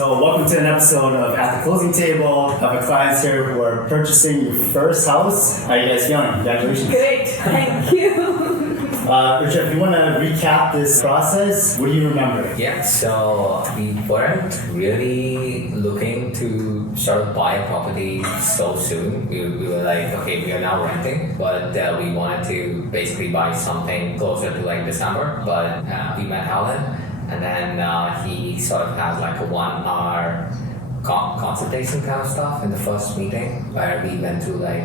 So welcome to an episode of At the Closing Table. I have a clients here who are purchasing your first house. How are you guys feeling? Congratulations. Great, thank you. Richard, if you want to recap this process, what do you remember? Yeah, so we weren't really looking to sort of buy a property so soon. We were like, okay, we are now renting, but we wanted to basically buy something closer to like December. But we met Alan, and then he sort of had like a 1 hour consultation kind of stuff in the first meeting where we went through like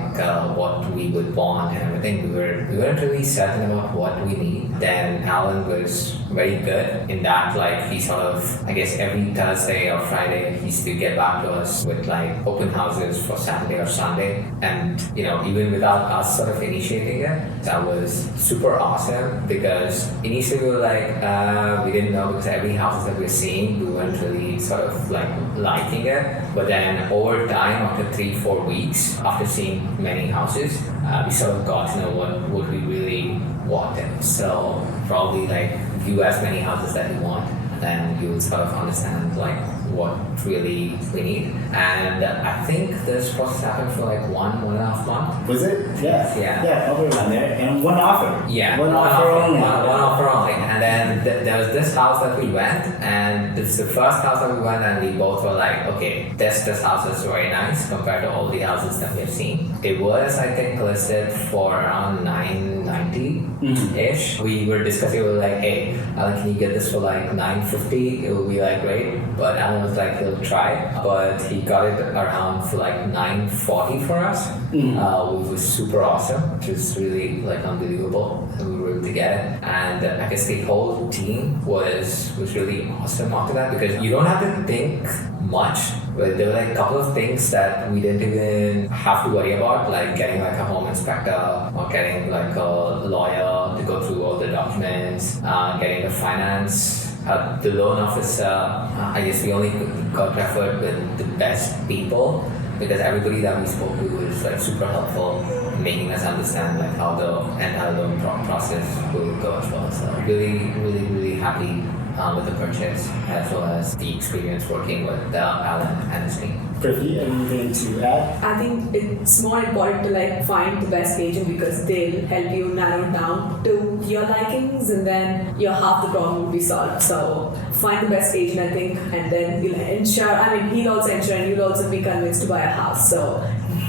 what we would want and everything. We weren't really certain about what we need. Then Alan was very good in that, like he sort of, I guess every Thursday or Friday he used to get back to us with like open houses for Saturday or Sunday, and you know, even without us sort of initiating it, that was super awesome because initially we were like we didn't know, because every house that we're seeing we weren't really sort of like liking it. But then over time, after 3-4 weeks, after seeing many houses, we sort of got to know what we really wanted. So probably like view as many houses that you want, and then you'll sort of understand like what really we need. And I think this process happened for like 1.5 months. Was it? Yeah. Yeah, probably around there. And one offer. Yeah, one offer only. One offer only. And then there was this house that we went, and this is the first house that we went, and we both were like, okay, this house is very nice compared to all the houses that we have seen. It was, I think, listed for around $990-ish. We were discussing, we were like, hey, Alan, can you get this for like $950? It would be like great. But Alan was like, he'll try. But he got it around for like $940 for us, which was super awesome, which was really like unbelievable. And we were able to get it. And I guess the whole team was really awesome after that, because you don't have to think much. But there were like a couple of things that we didn't even have to worry about, like getting like a home inspector or getting like a lawyer to go through all the documents, getting the finance, the loan officer. I guess we only got referred with the best people, because everybody that we spoke to was like super helpful, making us understand like how the entire loan process will go as well. So really happy with the purchase, as well as the experience working with Alan and his team. Prithvi, anything to add? I think it's more important to like find the best agent, because they'll help you narrow down to your likings, and then your half the problem will be solved. So find the best agent, I think, and then you'll ensure, I mean, he'll also ensure and you'll also be convinced to buy a house. So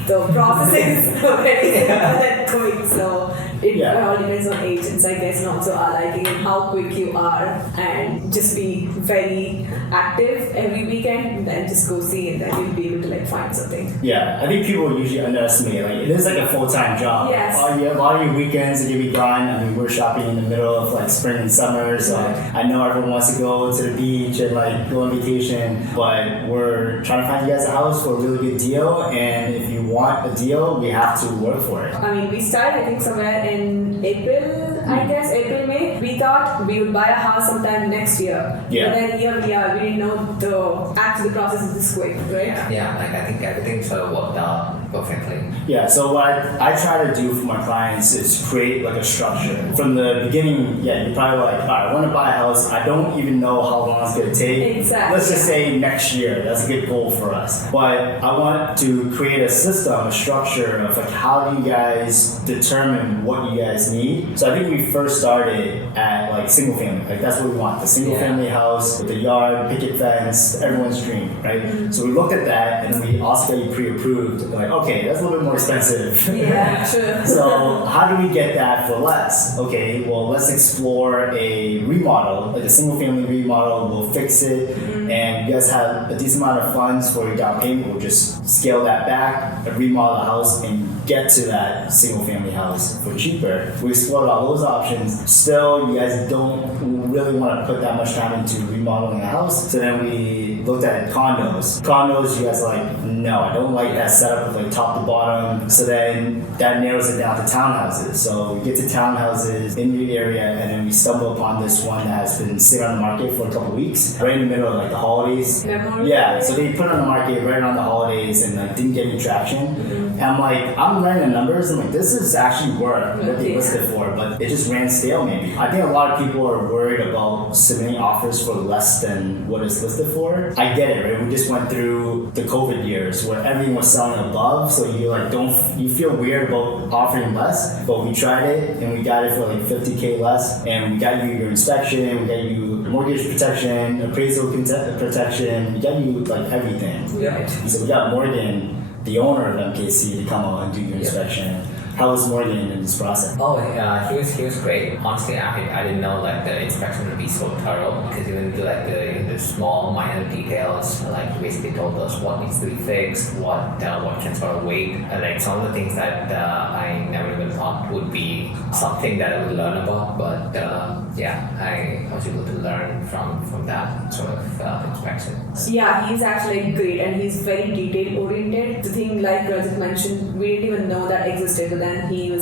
the process is very simple and quick. So it all depends on agents, I guess, and also our liking and how quick you are, and just be very active every weekend, and then just go see, and then you'll be able to like find something. Yeah, I think people usually underestimate, like it is like a full-time job. Yes. A lot of your weekends are gonna be gone. I mean, we're shopping in the middle of like spring and summer, so I know everyone wants to go to the beach and like go on vacation, but we're trying to find you guys a house for a really good deal, and if you want a deal, we have to work for it. I mean, we started, I think, somewhere in April, I guess, April, May. We thought we would buy a house sometime next year. Yeah. But then here we are, we didn't know the process is this quick, right? Yeah, like I think everything sort of worked out perfectly. Yeah, so what I try to do for my clients is create like a structure. From the beginning, you're probably like, all right, I want to buy a house. I don't even know how long it's going to take. Exactly. Let's just say next year. That's a good goal for us. But I want to create a system, a structure of like, how do you guys determine what you guys need? So I think we first started at like single family. Like that's what we want. The single family house with the yard, picket fence, everyone's dream, right? Mm-hmm. So we looked at that, and then we also got you pre-approved. Like, okay, that's a little bit more expensive. Yeah, sure. So how do we get that for less? Okay, well, let's explore a remodel, like a single family remodel. We'll fix it, and you guys have a decent amount of funds for your down payment. We'll just scale that back, remodel the house, and get to that single family house for cheaper. We explored all those options. Still, you guys don't really want to put that much time into remodeling a house. So then we looked at condos. Condos, you guys are like, no, I don't like that setup of like top to bottom. So then that narrows it down to townhouses. So we get to townhouses in your area, and then we stumble upon this one that has been sitting on the market for a couple weeks, right in the middle of like the holidays. Yeah, so they put it on the market right around the holidays and like didn't get any traction. And I'm like, I'm running the numbers. I'm like, this is actually worth what they Yeah. listed for, but it just ran stale maybe. I think a lot of people are worried about submitting offers for less than what it's listed for. I get it, right? We just went through the COVID years where everything was selling above, so you feel weird about offering less, but we tried it and we got it for like 50K less, and we got you your inspection, we got you mortgage protection, appraisal protection, we got you like everything. Yeah. So we got Morgan, the owner of MKC, to come out and do your inspection. How was Morgan in this process? Oh, he was great. Honestly, I didn't know like the inspection would be so thorough because even the small minor details, like he basically told us what needs to be fixed, what can sort of wait, like some of the things that I never even thought would be something that I would learn about. But I was able to learn from that sort of inspection. Yeah, he's actually great and he's very detail oriented. The thing like Rajat mentioned, we didn't even know that existed, but then he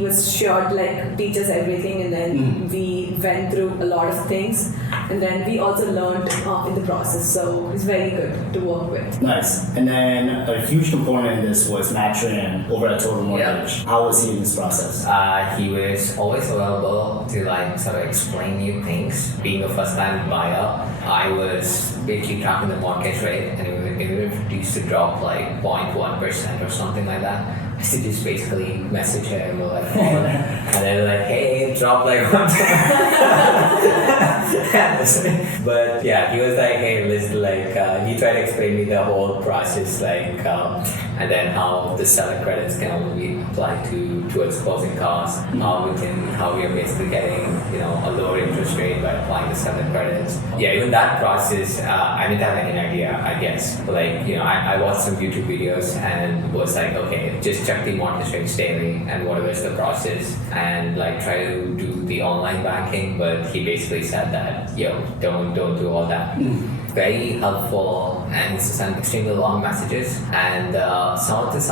was sure to like teach us everything, and then we went through a lot of things, and then we also learned in the process. So it's very good to work with. Nice. And then a huge component in this was Matt Tran over at Total Mortgage. How was he in this process? He was always available to like sort of explain new things. Being a first-time buyer, I was basically tracking the mortgage rate, and if it used to drop like 0.1% or something like that, I used to just basically message him or like call him, and then like, hey, it dropped like 1%. But yeah, he was like, hey, listen, like he tried to explain me the whole process, like and then how the seller credits can only be applied towards closing costs, how we are basically getting a lower interest rate by applying the seller credits. Yeah, even that process, I didn't have any idea, I guess. But like I watched some YouTube videos and was like, okay, just check the mortgage rates daily and whatever is the process, and like try to do the online banking. But he basically said that don't do all that. Very helpful, and he sent extremely long messages, and some of the I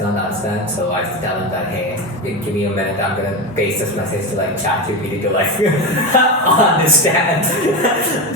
don't understand, so I just tell him that, hey, give me a minute, I'm gonna paste this message to like ChatGPT to like understand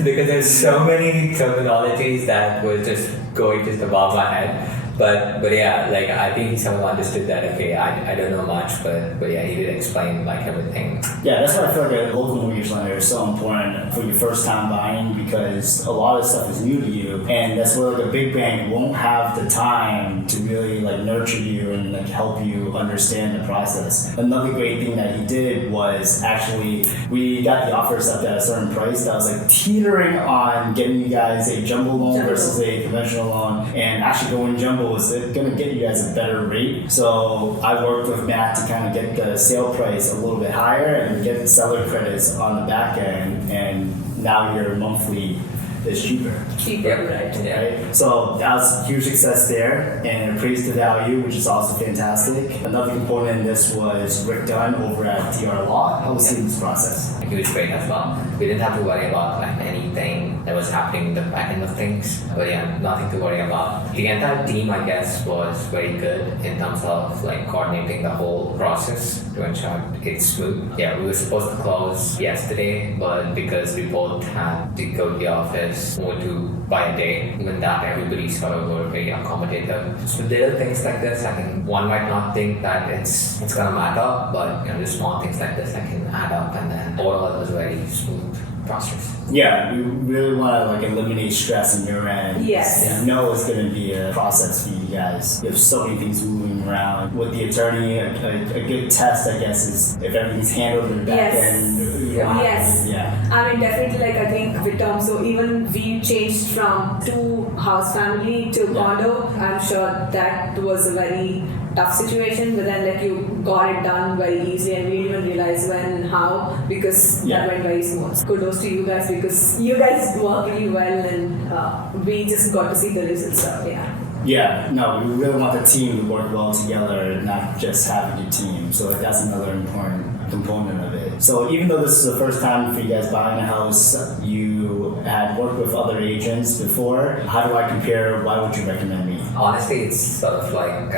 because there's so many terminologies that were just going just above my head. But yeah, like I think he somehow understood that, okay, I don't know much, but yeah, he did explain like everything. Yeah, that's why I feel like a local mortgage lender is so important for your first time buying, because a lot of stuff is new to you, and that's where like a big bank won't have the time to really like nurture you and like help you understand the process. Another great thing that he did was actually we got the offer set at a certain price that was like teetering on getting you guys a jumbo loan versus a conventional loan, and actually going jumbo was going to get you guys a better rate. So I worked with Matt to kind of get the sale price a little bit higher and get the seller credits on the back end, and now your monthly is cheaper. Cheaper, right? Right? So that was a huge success there, and appraised the value, which is also fantastic. Another component in this was Rick Dunn over at TR Law. How was he in this process? He was great as well. We didn't have to worry about like anything that was happening in the back end of things. But yeah, nothing to worry about. The entire team, I guess, was very good in terms of like coordinating the whole process to ensure it's smooth. Yeah, we were supposed to close yesterday, but because we both had to go to the office or to buy a day, even that everybody sort of were very accommodative. So little things like this, I think one might not think that it's gonna matter, but the small things like this, I can add up, and then overall it was a very smooth process. Yeah, we really want to like eliminate stress in your end. Yes. You know it's going to be a process for you guys. You have so many things moving around. With the attorney, a good test, I guess, is if everything's handled in the back Yes. end. Yes. Yeah. I mean, definitely, like, I think with Tom, so even we changed from 2 house family to condo. I'm sure that was a very tough situation, but then like you got it done very easily, and we didn't even realize when and how, because that went very smooth. Kudos to you guys, because you guys work really well, and we just got to see the results. So yeah. Yeah, no, we really want the team to work well together, not just having your team. So that's another important component of it. So even though this is the first time for you guys buying a house, you had worked with other agents before. How do I compare? Why would you recommend me? Honestly, it's sort of like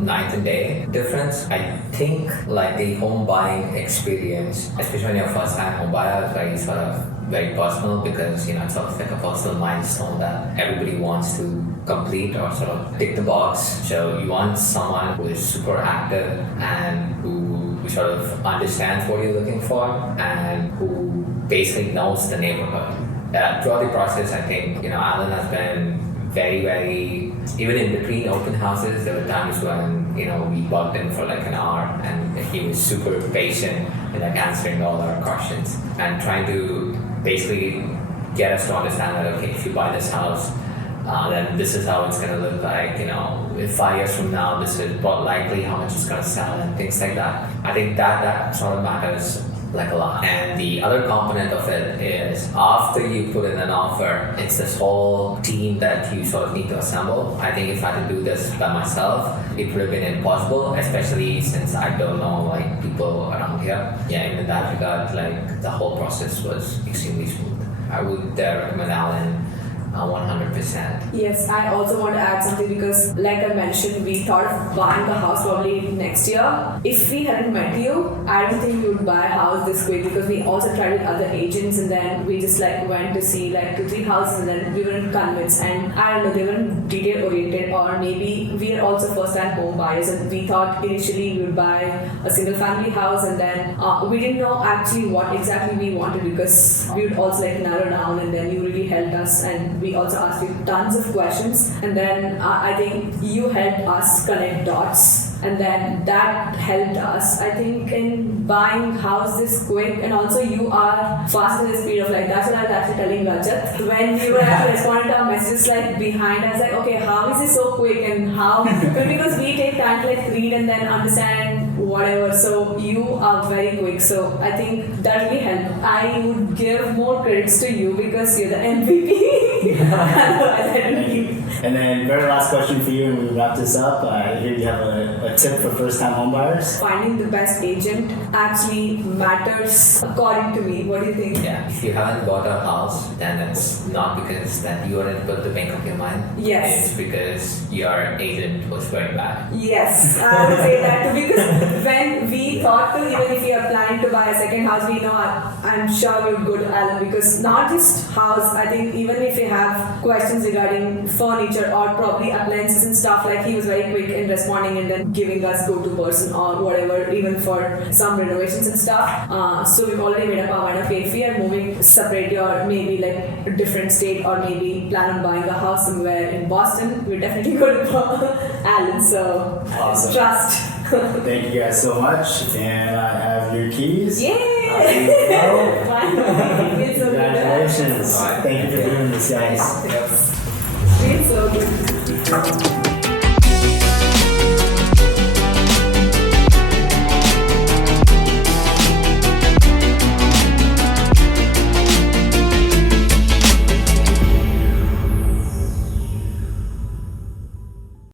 night and day difference. I think like the home buying experience, especially when you're a first time home buyer, is very personal, because it's sort of like a personal milestone that everybody wants to complete or sort of tick the box. So you want someone who is super active and who sort of understands what you're looking for and who basically knows the neighborhood. Throughout the process, I think Alan has been very even in between open houses. There were times when we bugged him for like an hour, and he was super patient in like answering all our questions and trying to basically get us to understand that okay, if you buy this house, then this is how it's gonna look like. In 5 years from now, this is what likely how much it's gonna sell and things like that. I think that sort of matters like a lot. And the other component of it is after you put in an offer, it's this whole team that you sort of need to assemble. I think if I had to do this by myself, it would have been impossible, especially since I don't know like people around here. Yeah, in that regard, like the whole process was extremely smooth. I would recommend Alan 100%. Yes, I also want to add something because, like I mentioned, we thought of buying a house probably next year. If we hadn't met you, I don't think we would buy a house this quick because we also tried with other agents and then we just like went to see like 2-3 houses and then we weren't convinced. And I don't know, they weren't detail oriented, or maybe we are also first time home buyers and we thought initially we would buy a single family house and then we didn't know actually what exactly we wanted because we would also like narrow down, and then you really helped us and we also asked you tons of questions, and then I think you helped us connect dots, and then that helped us I think in buying house this quick. And also you are fast in the speed of like, that's what I was actually telling Rajat when we were actually responding to our messages like behind us, like okay, how is this so quick and how because we take time to like read and then understand whatever, so you are very quick, so I think that really helped. I would give more credits to you because you're the MVP. And then very last question for you, and we wrap this up. I hear you have a tip for first-time homebuyers. Finding the best agent actually matters according to me. What do you think? Yeah, if you haven't bought a house, then it's not because that you weren't able to make up your mind. Yes. It's because your agent was very bad. Yes, I would say that too, because when we thought to, even if we are planning to buy a second house, we know I'm sure we would go to Alan, because not just house, I think even if you have questions regarding furniture or probably appliances and stuff, like he was very quick in responding and then giving us go-to person or whatever, even for some renovations and stuff. So we've already made up our mind, okay, if we are moving separately or maybe like a different state or maybe plan on buying a house somewhere in Boston, we're definitely going to Alan, so Awesome. trust. Thank you guys so much, and I have your keys. Yay! There you go. Finally, it's so good. Congratulations. Alright. Thank you for doing this, guys. It's so good.